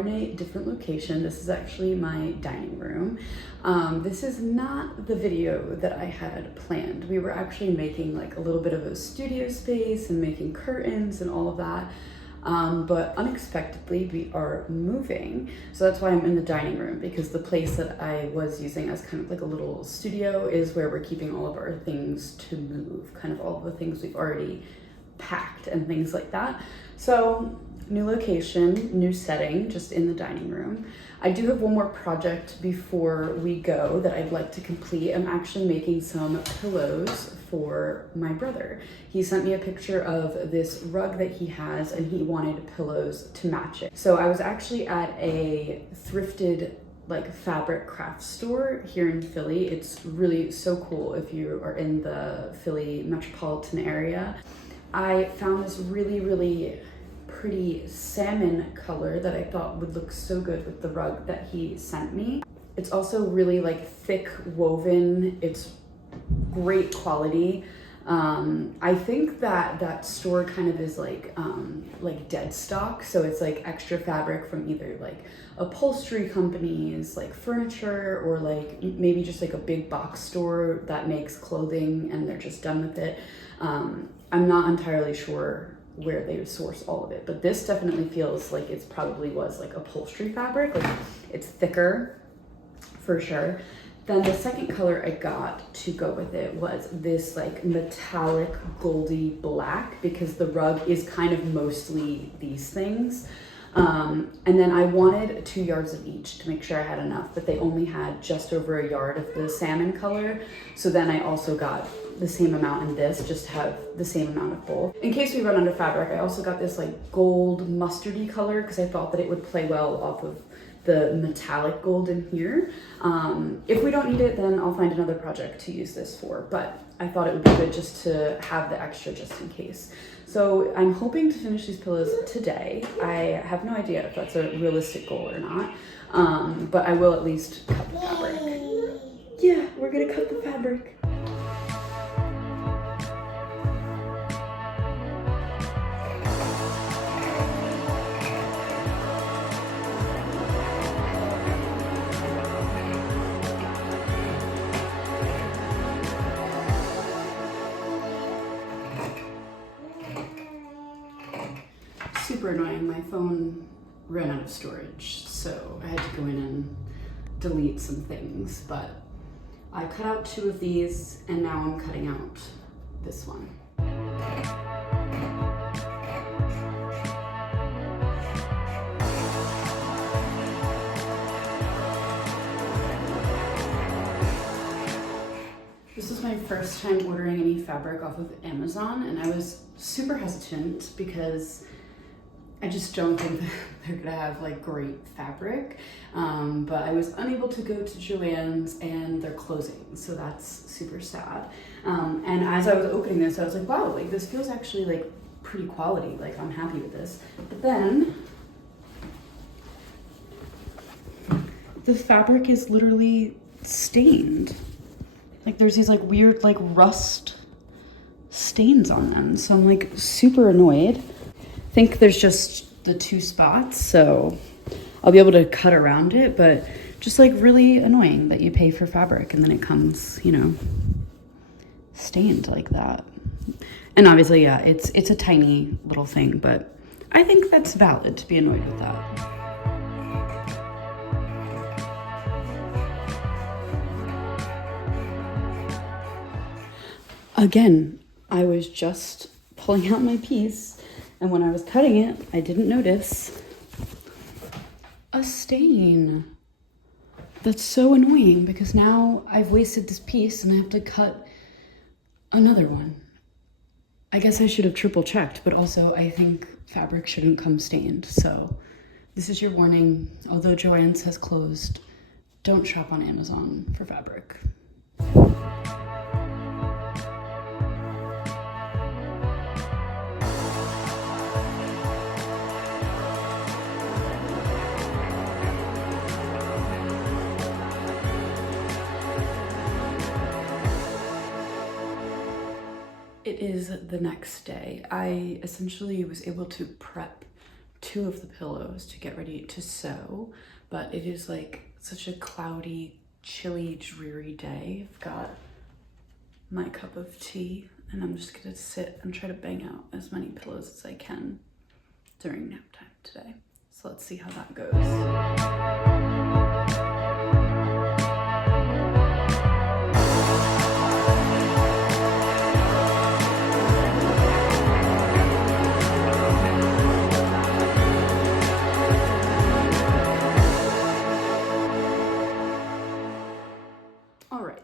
are in a different location. This is actually my dining room. This is not the video that I had planned. We were actually making like a little bit of a studio space and making curtains and all of that. But unexpectedly we are moving. So that's why I'm in the dining room, because the place that I was using as kind of like a little studio is where we're keeping all of our things to move, kind of all of the things we've already packed and things like that. So new location, new setting, just in the dining room. I do have one more project before we go that I'd like to complete. I'm actually making some pillows for my brother. He sent me a picture of this rug that he has and he wanted pillows to match it. So I was actually at a thrifted like fabric craft store here in Philly. It's really so cool if you are in the Philly metropolitan area. I found this really pretty salmon color that I thought would look so good with the rug that he sent me. It's also really like thick woven. It's great quality. I think that store kind of is like dead stock. So it's like extra fabric from either like upholstery companies, like furniture, or like maybe just like a big box store that makes clothing and they're just done with it. I'm not entirely sure where they source all of it, but this definitely feels like it's probably was like upholstery fabric. Like it's thicker for sure. Then the second color I got to go with it was this like metallic goldy black, because the rug is kind of mostly these things. And then I wanted 2 yards of each to make sure I had enough, but they only had just over a yard of the salmon color. So then I also got the same amount in this, just to have the same amount of both. In case we run out of fabric, I also got this like gold mustardy color because I thought that it would play well off of the metallic gold in here. If we don't need it, then I'll find another project to use this for, but I thought it would be good just to have the extra just in case. So I'm hoping to finish these pillows today. I have no idea if that's a realistic goal or not, but I will at least cut the fabric. Yeah, we're gonna cut the fabric. Super annoying. My phone ran out of storage, so I had to go in and delete some things, but I cut out 2 of these and now I'm cutting out this one. This was my first time ordering any fabric off of Amazon, and I was super hesitant because I just don't think that they're gonna have like great fabric, but I was unable to go to Joann's and they're closing, so that's super sad. And as I was opening this, I was like, wow, like this feels actually like pretty quality, like I'm happy with this. But then the fabric is literally stained. Like there's these like weird like rust stains on them, so I'm like super annoyed. I think there's just the 2 spots, so I'll be able to cut around it, but just like really annoying that you pay for fabric and then it comes, you know, stained like that. And obviously, yeah, it's a tiny little thing, but I think that's valid to be annoyed with that. Again, I was just pulling out my piece, and when I was cutting it, I didn't notice a stain. That's so annoying because now I've wasted this piece and I have to cut another one. I guess I should have triple checked, but also I think fabric shouldn't come stained. So this is your warning. Although Joann's has closed, don't shop on Amazon for fabric. It is the next day. I essentially was able to prep 2 of the pillows to get ready to sew, but it is like such a cloudy, chilly, dreary day. I've got my cup of tea and I'm just gonna sit and try to bang out as many pillows as I can during nap time today. So let's see how that goes.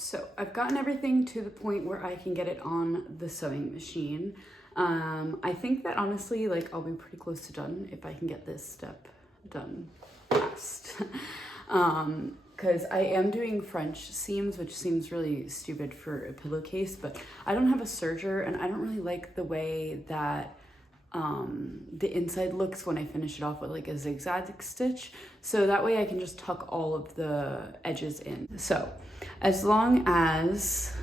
So I've gotten everything to the point where I can get it on the sewing machine. I think that honestly, like, I'll be pretty close to done if I can get this step done fast. Because I am doing French seams, which seems really stupid for a pillowcase, but I don't have a serger and I don't really like the way that the inside looks when I finish it off with like a zigzag stitch. So that way I can just tuck all of the edges in. So as long as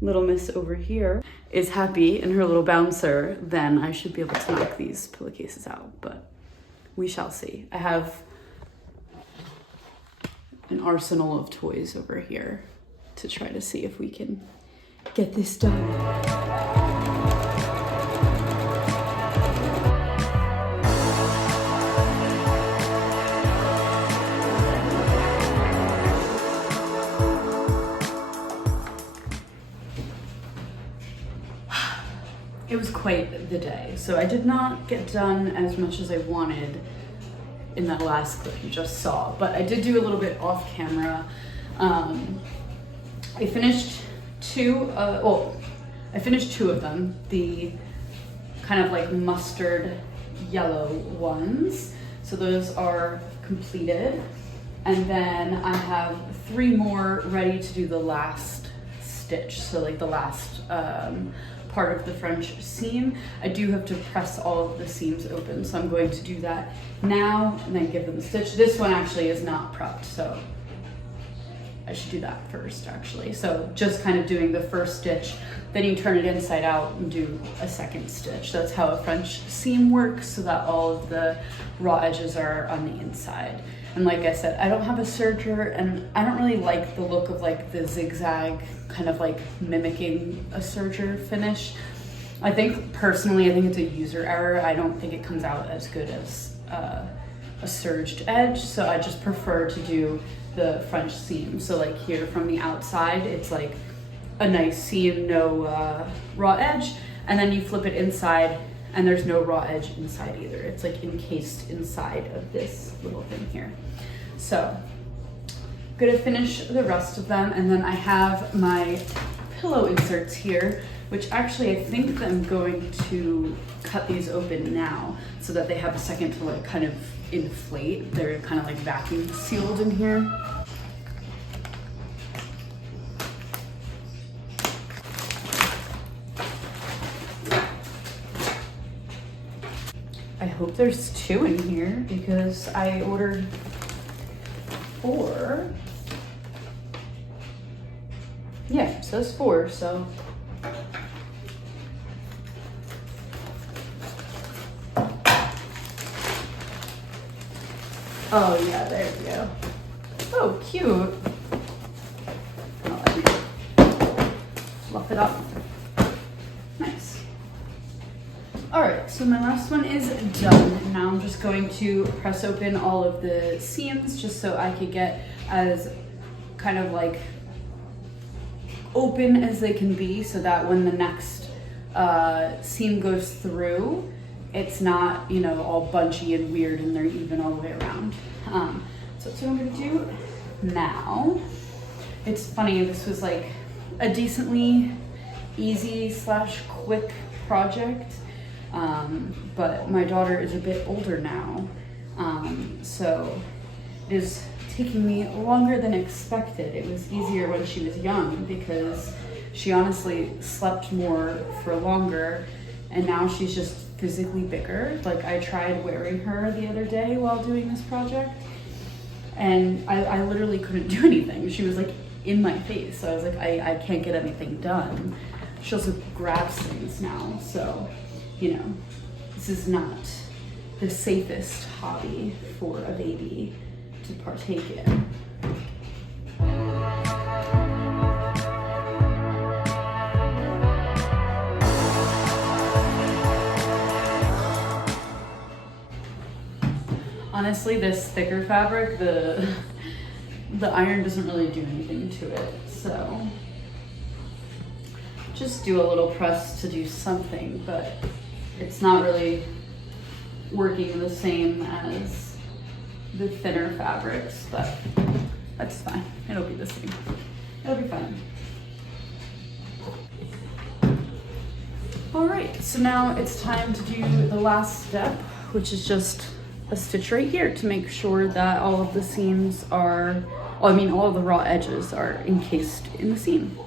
little miss over here is happy in her little bouncer, then I should be able to knock these pillowcases out, but we shall see. I have an arsenal of toys over here to try to see if we can get this done. It was quite the day. So I did not get done as much as I wanted in that last clip you just saw, but I did do a little bit off camera. I finished two of them, the kind of like mustard yellow ones. So those are completed. And then I have 3 more ready to do the last stitch. So like the last, part of the French seam. I do have to press all of the seams open, so I'm going to do that now and then give them a stitch. This one actually is not prepped, so I should do that first actually. So just kind of doing the first stitch, then you turn it inside out and do a second stitch. That's how a French seam works, so that all of the raw edges are on the inside. And like I said, I don't have a serger and I don't really like the look of like the zigzag kind of like mimicking a serger finish. I think personally, I think it's a user error. I don't think it comes out as good as a serged edge. So I just prefer to do the French seam. So like here from the outside, it's like a nice seam, no raw edge. And then you flip it inside and there's no raw edge inside either. It's like encased inside of this little thing here. So I'm gonna finish the rest of them, and then I have my pillow inserts here, which actually I think that I'm going to cut these open now so that they have a second to like kind of inflate. They're kind of like vacuum sealed in here. I hope there's 2 in here because I ordered 4. Yeah, it says 4, so. Oh yeah, there we go. Oh, cute. I'll fluff it up. Nice. All right, so my last one is done. Now I'm just going to press open all of the seams just so I could get as kind of like open as they can be so that when the next seam goes through, it's not, you know, all bunchy and weird and they're even all the way around. So that's what I'm gonna do now. It's funny, this was like a decently easy / quick project. But my daughter is a bit older now, so it is taking me longer than expected. It was easier when she was young because she honestly slept more for longer, and now she's just physically bigger. Like I tried wearing her the other day while doing this project, and I literally couldn't do anything. She was like in my face, so I was like, I can't get anything done. She also grabs things now, so you know, this is not the safest hobby for a baby to partake in. Honestly, this thicker fabric, the iron doesn't really do anything to it, so just do a little press to do something, but it's not really working the same as the thinner fabrics, but that's fine. It'll be the same. It'll be fine. All right, so now it's time to do the last step, which is just a stitch right here to make sure that all of the seams are, well, I mean, all of the raw edges are encased in the seam.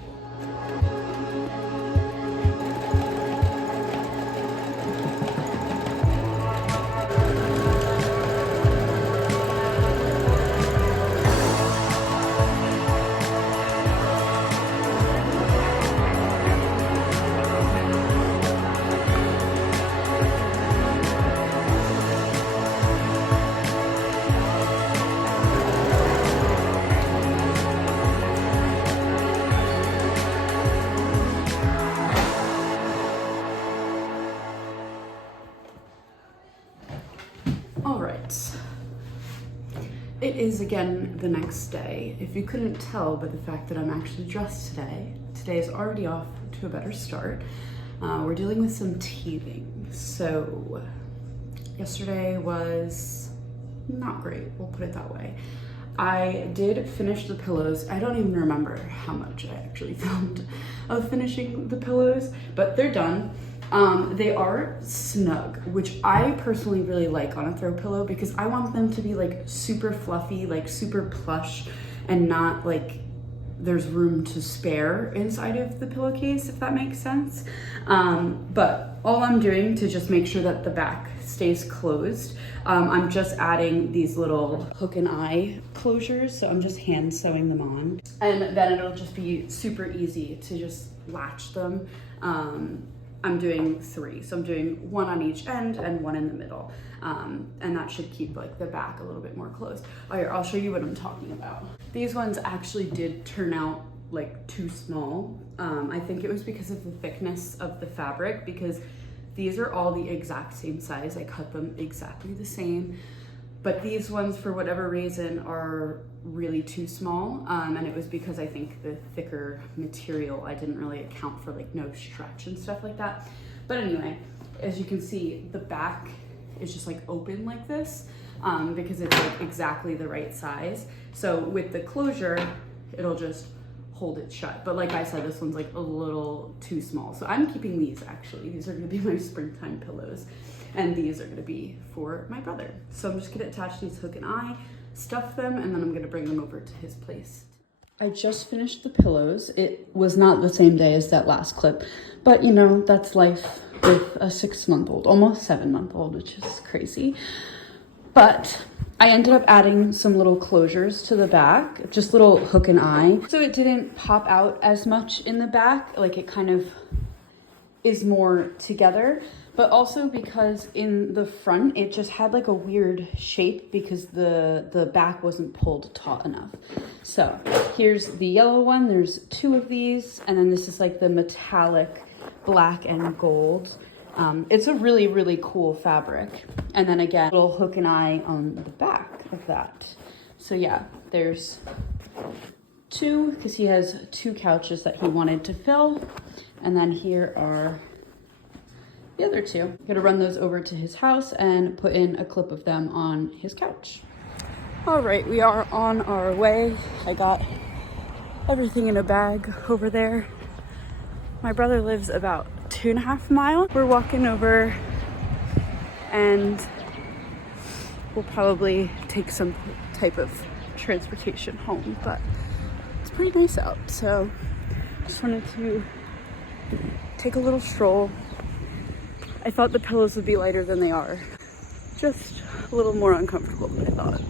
It is again the next day. If you couldn't tell by the fact that I'm actually dressed today, today is already off to a better start. We're dealing with some teething. So yesterday was not great, we'll put it that way. I did finish the pillows. I don't even remember how much I actually filmed of finishing the pillows, but they're done. They are snug, which I personally really like on a throw pillow because I want them to be like super fluffy, like super plush, and not like there's room to spare inside of the pillowcase, if that makes sense. But all I'm doing to just make sure that the back stays closed, I'm just adding these little hook and eye closures. So I'm just hand sewing them on, and then it'll just be super easy to just latch them. I'm doing 3, so I'm doing 1 on each end and 1 in the middle, and that should keep like the back a little bit more closed. Oh, here, I'll show you what I'm talking about. These ones actually did turn out like too small. I think it was because of the thickness of the fabric, because these are all the exact same size. I cut them exactly the same, but these ones, for whatever reason, are really too small, and it was because I think the thicker material, I didn't really account for like no stretch and stuff like that. But anyway, as you can see, the back is just like open like this, because it's like exactly the right size. So with the closure, it'll just hold it shut. But like I said, this one's like a little too small. So I'm keeping these actually. These are gonna be my springtime pillows, and these are gonna be for my brother. So I'm just gonna attach these hook and eye, stuff them, and then I'm gonna bring them over to his place. I just finished the pillows. It was not the same day as that last clip, but you know, that's life with a 6-month-old, almost 7-month-old, which is crazy. But I ended up adding some little closures to the back, just little hook and eye. So it didn't pop out as much in the back, like it kind of is more together, but also because in the front, it just had like a weird shape because the back wasn't pulled taut enough. So here's the yellow one, there's 2 of these, and then this is like the metallic black and gold. It's a really, really cool fabric. And then again, little hook and eye on the back of that. So yeah, there's 2, because he has 2 couches that he wanted to fill. And then here are the other 2. I'm gonna run those over to his house and put in a clip of them on his couch. All right, we are on our way. I got everything in a bag over there. My brother lives about 2.5 miles. We're walking over, and we'll probably take some type of transportation home, but it's pretty nice out. So just wanted to take a little stroll. I thought the pillows would be lighter than they are. Just a little more uncomfortable than I thought.